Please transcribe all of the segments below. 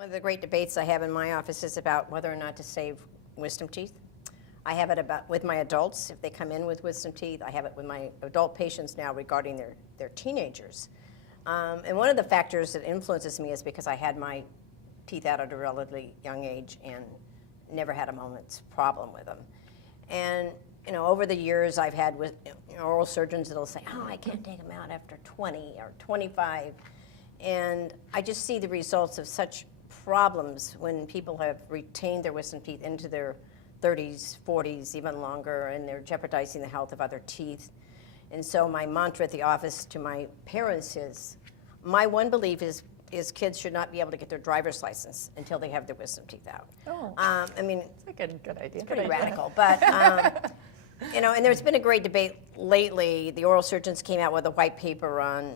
One of the great debates I have in my office is about whether or not to save wisdom teeth. I have it about with my adults, if they come in with wisdom teeth. I have it with my adult patients now regarding their teenagers. And one of the factors that influences me is because I had my teeth out at a relatively young age and never had a moment's problem with them. And over the years I've had with oral surgeons that'll say, oh, I can't take them out after 20 or 25. And I just see the results of such problems when people have retained their wisdom teeth into their 30s, 40s, even longer, and they're jeopardizing the health of other teeth. And so my mantra at the office to my parents is, my one belief is kids should not be able to get their driver's license until they have their wisdom teeth out. Oh, I mean, it's a good idea. it's pretty radical, but and there's been a great debate lately. The oral surgeons came out with a white paper on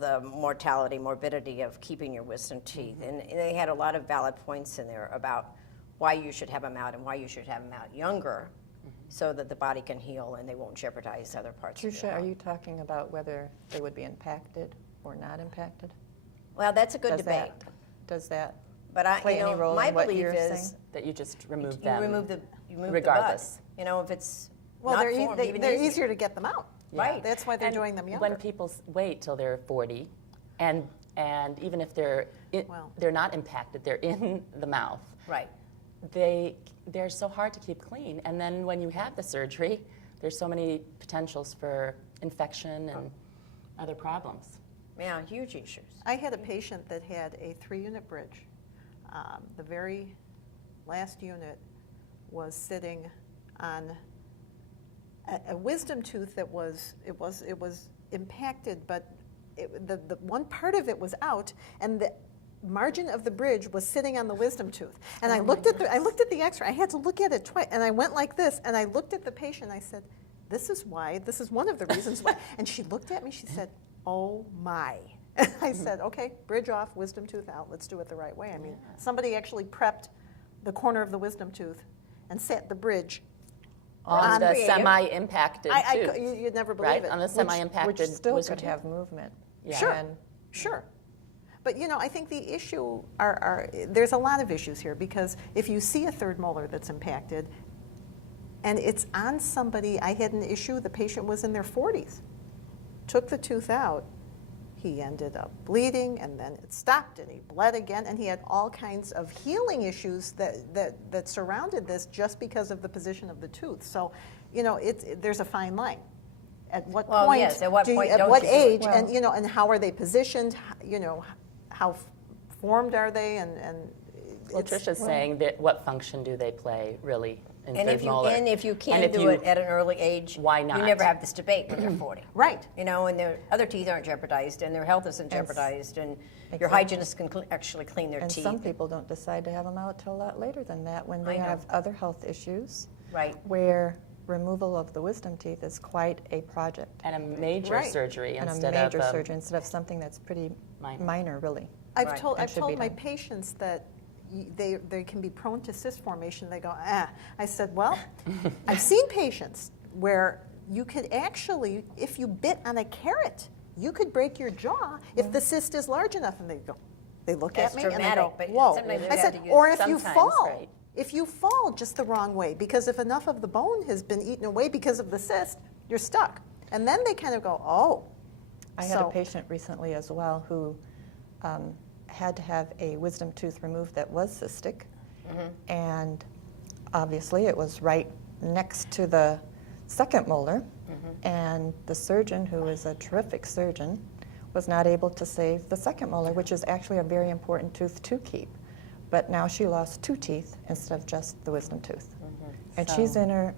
the mortality, morbidity of keeping your wisdom teeth, and they had a lot of valid points in there about why you should have them out and why you should have them out younger, so that the body can heal and they won't jeopardize other parts of Trucia, your are health. you talking about whether they would be impacted or not impacted? Well, that's a good debate. Does that But play any role my in what belief you're is saying? That you just remove you them. remove the regardless. the bud. If it's Well, not they're, formed, even they're easier. easier to get them out. Right. That's why they're And doing them younger. When people wait till they're 40, and even if they're Well. they're not impacted, they're in the mouth. Right. They're so hard to keep clean, and then when you have the surgery, there's so many potentials for infection and other problems. Yeah, huge issues. I had a patient that had a 3-unit bridge. The very last unit was sitting on a wisdom tooth that was impacted, but the one part of it was out, and the margin of the bridge was sitting on the wisdom tooth. And I looked at the X-ray. I had to look at it twice, and I went like this, and I looked at the patient. I said, "This is one of the reasons why." And she looked at me. She said, "Oh my." And I said, "Okay, bridge off, wisdom tooth out. Let's do it the right way." I mean, somebody actually prepped the corner of the wisdom tooth and set the bridge On the creative. semi-impacted tooth, you'd never believe right? it. On the semi-impacted which still wisdom could tooth. have movement. Yeah. Sure. And Sure. But I think the issue there's a lot of issues here, because if you see a third molar that's impacted and it's on somebody, I had an issue, the patient was in their 40s, took the tooth out, he ended up bleeding, and then it stopped and he bled again, and he had all kinds of healing issues that surrounded this just because of the position of the tooth. So, there's a fine line. At what Well, point? yes, at what point at don't what you do it? age? And and how are they positioned? How formed are they? And Well, it's- Tricia's saying that what function do they play really in And third if you molar? can if do you- it at an early age, Why not? You never have this debate when you're 40. Right. And their other teeth aren't jeopardized, and their health isn't jeopardized, and your Exactly. hygienist can actually clean their and teeth. some people don't decide to have them out till a lot later than that, when I they know. have other health issues. Right. Where removal of the wisdom teeth is quite a project. And a major Right. surgery And instead a major of surgery instead of something that's pretty Minor. minor, really. I've Right. told And should be my done. patients that they can be prone to cyst formation. They go, ah. I said, well, I've seen patients where you could actually, if you bit on a carrot, you could break your jaw if the cyst is large enough. And they look That's at me and they dramatic, go, but whoa. sometimes I you said, have to use or if you sometimes, fall. right. If you fall just the wrong way, because if enough of the bone has been eaten away because of the cyst, you're stuck. And then they kind of go, oh. I had So- a patient recently as well who had to have a wisdom tooth removed that was cystic, and obviously it was right next to the second molar, and the surgeon, who is a terrific surgeon, was not able to save the second molar, which is actually a very important tooth to keep. But now she lost 2 teeth instead of just the wisdom tooth. And she's in her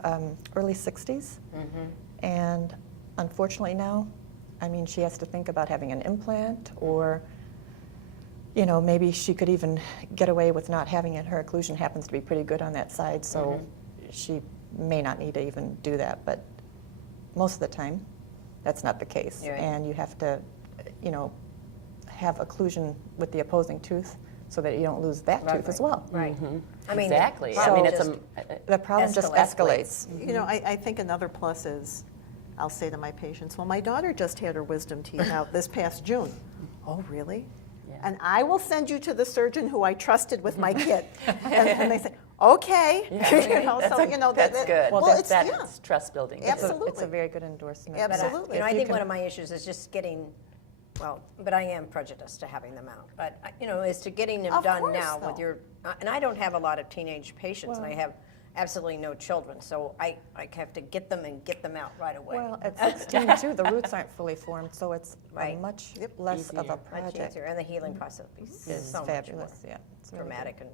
early 60s, and unfortunately now, she has to think about having an implant, or maybe she could even get away with not having it. Her occlusion happens to be pretty good on that side, so she may not need to even do that. But most of the time, that's not the case. Right. And you have to, have occlusion with the opposing tooth so that you don't lose that tooth as well. Right. exactly. the problem it's just The problem just escalates. I think another plus is, I'll say to my patients, well, my daughter just had her wisdom teeth out this past June. Oh, really? Yeah. and I will send you to the surgeon who I trusted with my kid. And they say, okay. You know, so, you know, That's good. Well, it's, yeah. That's trust building. Absolutely. It's a very good endorsement. But Absolutely. I If you think can- one of my issues is just getting, well, but I am prejudiced to having them out. But, is to getting them Of done course, now with though. your, and I don't have a lot of teenage patients, and I have absolutely no children. So I have to get them and get them out right away. Well, at 16 too, the roots aren't fully formed, so it's a Right. much less of a Easier. Much project. easier, and the healing process is It's so much more fabulous, yeah. It's really dramatic and